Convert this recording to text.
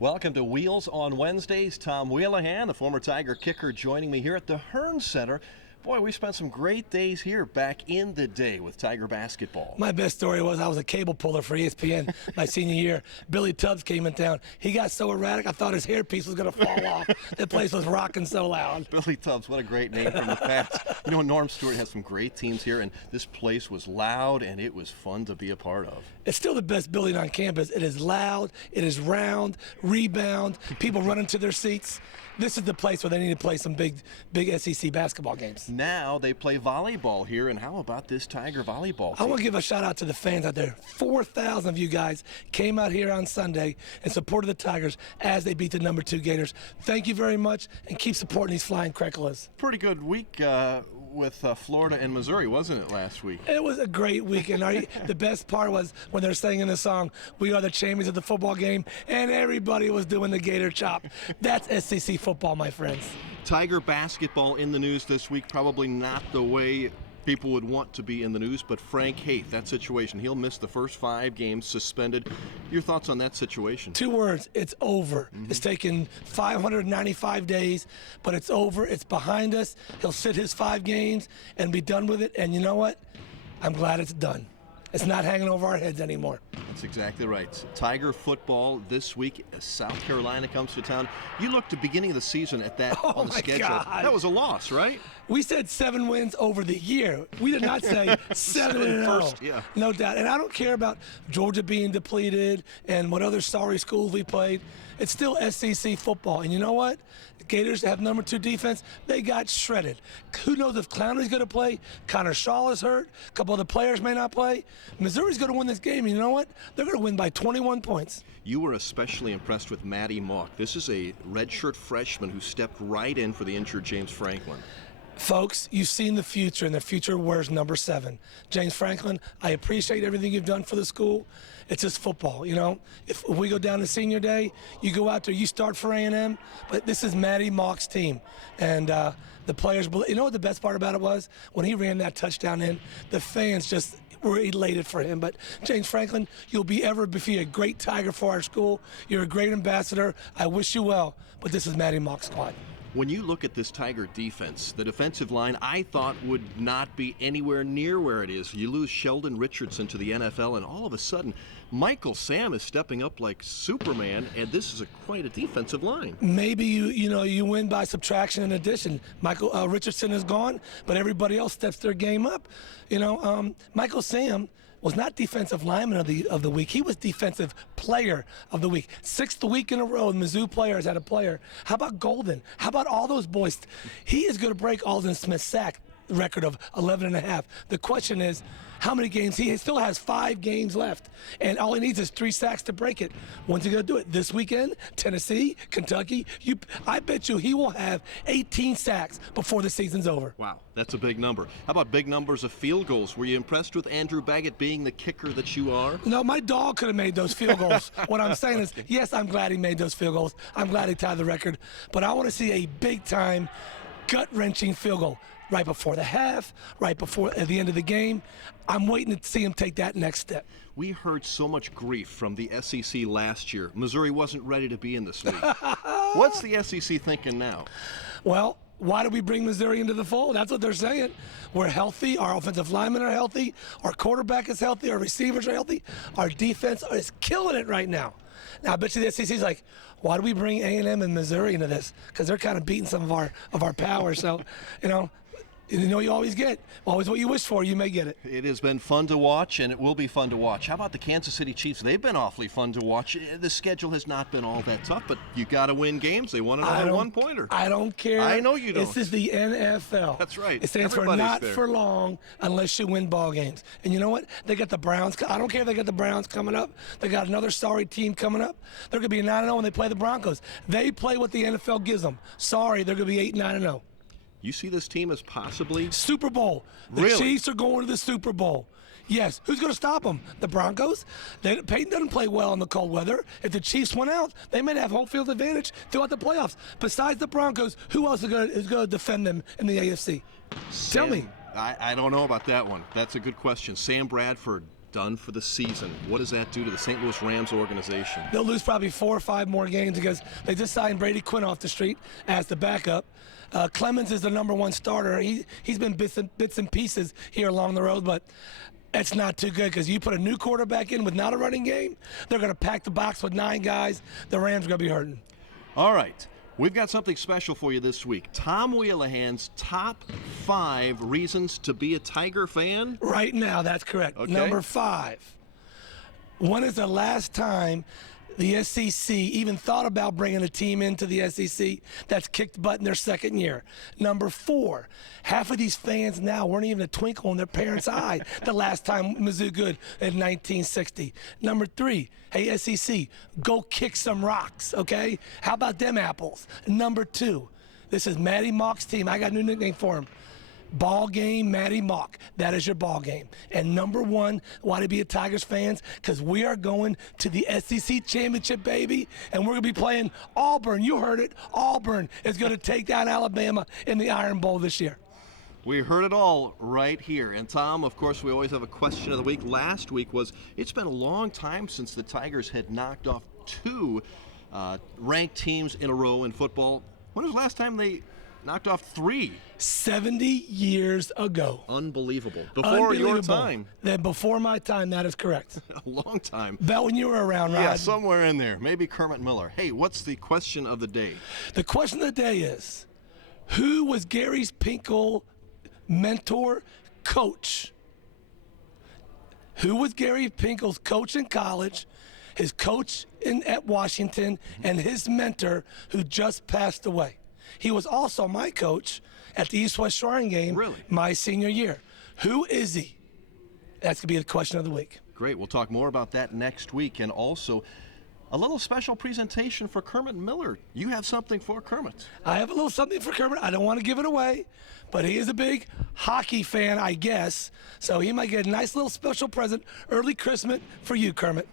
Welcome to Wheels on Wednesdays. Tom Wheelahan, the former Tiger kicker, joining me here at the Hearn Center. Boy, we spent some great days here back in the day with Tiger basketball. My best story was I was a cable puller for ESPN my senior year. Billy Tubbs came in town. He got so erratic, I thought his hairpiece was going to fall off. That place was rocking so loud. Billy Tubbs, what a great name from the past. You know, Norm Stewart has some great teams here, and this place was loud, and it was fun to be a part of. It's still the best building on campus. It is loud, it is round, rebound, people running to their seats. This is the place where they need to play some big SEC basketball games. Now they play volleyball here, and how about this Tiger volleyball team? I want to give a shout out to the fans out there. 4,000 of you guys came out here on Sunday and supported the Tigers as they beat the number 2 Gators. Thank you very much, and keep supporting these flying Crackles. Pretty good week with Florida and Missouri, wasn't it, last week? It was a great weekend. The best part was when they're singing the song, "We are the champions of the football game," and everybody was doing the Gator chop. That's SEC football, my friends. Tiger basketball in the news this week, probably not the way people would want to be in the news, but Frank Haith, that situation, he'll miss the first 5 games, suspended. Your thoughts on that situation? 2 words, it's over. It's taken 595 days, but it's over. It's behind us. He'll sit his 5 games and be done with it, and you know what? I'm glad it's done. It's not hanging over our heads anymore. That's exactly right. Tiger football this week as South Carolina comes to town. You looked at the beginning of the season at that on the schedule. God. That was a loss, right? We said 7 wins over the year. We did not say 7-0. First, yeah. No doubt. And I don't care about Georgia being depleted and what other sorry schools we played. It's still SEC football. And you know what? The Gators have number 2 defense. They got shredded. Who knows if Clowney's going to play? Connor Shaw is hurt. A couple other players may not play. Missouri's going to win this game. And you know what? They're going to win by 21 points. You were especially impressed with Maddie Mock. This is a redshirt freshman who stepped right in for the injured James Franklin. Folks, you've seen the future, and the future wears number 7. James Franklin, I appreciate everything you've done for the school. It's just football, you know. If we go down to senior day, you go out there, you start for A&M, but this is Maddie Mock's team. And the players, you know what the best part about it was? When he ran that touchdown in, the fans just were elated for him. But James Franklin, you'll be a great Tiger for our school. You're a great ambassador. I wish you well, but this is Maddie Mock's squad. When you look at this Tiger defense, the defensive line I thought would not be anywhere near where it is. You lose Sheldon Richardson to the NFL, and all of a sudden, Michael Sam is stepping up like Superman, and this is quite a defensive line. Maybe you win by subtraction and addition. Michael Richardson is gone, but everybody else steps their game up. Michael Sam was not defensive lineman of the week. He was defensive player of the week. 6th week in a row, Mizzou players had a player. How about Golden? How about all those boys? He is going to break Alden Smith's sack record of 11.5. The question is, how many games? He still has 5 games left, and all he needs is 3 sacks to break it. When's he going to do it? This weekend? Tennessee? Kentucky? I bet you he will have 18 sacks before the season's over. Wow, that's a big number. How about big numbers of field goals? Were you impressed with Andrew Baggett being the kicker that you are? No, my dog could have made those field goals. What I'm saying is, yes, I'm glad he made those field goals. I'm glad he tied the record, but I want to see a big-time, gut-wrenching field goal. Right before the half, right before at the end of the game. I'm waiting to see him take that next step. We heard so much grief from the SEC last year. Missouri wasn't ready to be in this league. What's the SEC thinking now? Well, why do we bring Missouri into the fold? That's what they're saying. We're healthy. Our offensive linemen are healthy. Our quarterback is healthy. Our receivers are healthy. Our defense is killing it right now. Now, I bet you the SEC's like, why do we bring A&M and Missouri into this? Because they're kind of beating some of our power. So, you always get. Always what you wish for, you may get it. It has been fun to watch, and it will be fun to watch. How about the Kansas City Chiefs? They've been awfully fun to watch. The schedule has not been all that tough, but you got to win games. They want another one-pointer. I don't care. I know you don't. This is the NFL. That's right. It stands for not for long unless you win ball games. And you know what? They got the Browns. I don't care if they got the Browns coming up. They got another sorry team coming up. They're going to be 9-0 when they play the Broncos. They play what the NFL gives them. Sorry, they're going to be 8-9-0. You see this team as possibly Super Bowl. The Really? Chiefs are going to the Super Bowl. Yes. Who's going to stop them? The Broncos? Peyton doesn't play well in the cold weather. If the Chiefs went out, they might have home field advantage throughout the playoffs. Besides the Broncos, who else is going to defend them in the AFC? Tell me. I don't know about that one. That's a good question. Sam Bradford, done for the season. What does that do to the St. Louis Rams organization? They'll lose probably 4 or 5 more games because they just signed Brady Quinn off the street as the backup. Clemens is the #1 starter. He's been bits and pieces here along the road, but it's not too good because you put a new quarterback in with not a running game, they're going to pack the box with 9 guys. The Rams are going to be hurting. All right. We've got something special for you this week. Tom Wheelahan's top 5 reasons to be a Tiger fan. Right now, that's correct. Okay. Number 5. When is the last time the SEC even thought about bringing a team into the SEC that's kicked butt in their second year? Number 4, half of these fans now weren't even a twinkle in their parents' eye the last time Mizzou good in 1960. Number 3, hey, SEC, go kick some rocks, okay? How about them apples? Number 2, this is Matty Mock's team. I got a new nickname for him. Ball game, Matty Mock. That is your ball game. And number 1, why to be a Tigers fans? Because we are going to the SEC championship, baby, and we're going to be playing Auburn. You heard it. Auburn is going to take down Alabama in the Iron Bowl this year. We heard it all right here. And Tom, of course, we always have a question of the week. Last week was, it's been a long time since the Tigers had knocked off 2 ranked teams in a row in football. When was the last time they knocked off 3? 70 years ago. Unbelievable. Before your time. Then before my time, that is correct. A long time. About when you were around, Rod. Yeah, somewhere in there. Maybe Kermit Miller. Hey, what's the question of the day? The question of the day is, who was Gary Pinkel's mentor, coach? Who was Gary Pinkel's coach in college, his coach at Washington, and his mentor who just passed away? He was also my coach at the East-West Shrine game my senior year. Who is he? That's going to be the question of the week. Great. We'll talk more about that next week. And also, a little special presentation for Kermit Miller. You have something for Kermit. I have a little something for Kermit. I don't want to give it away, but he is a big hockey fan, I guess. So he might get a nice little special present, early Christmas for you, Kermit.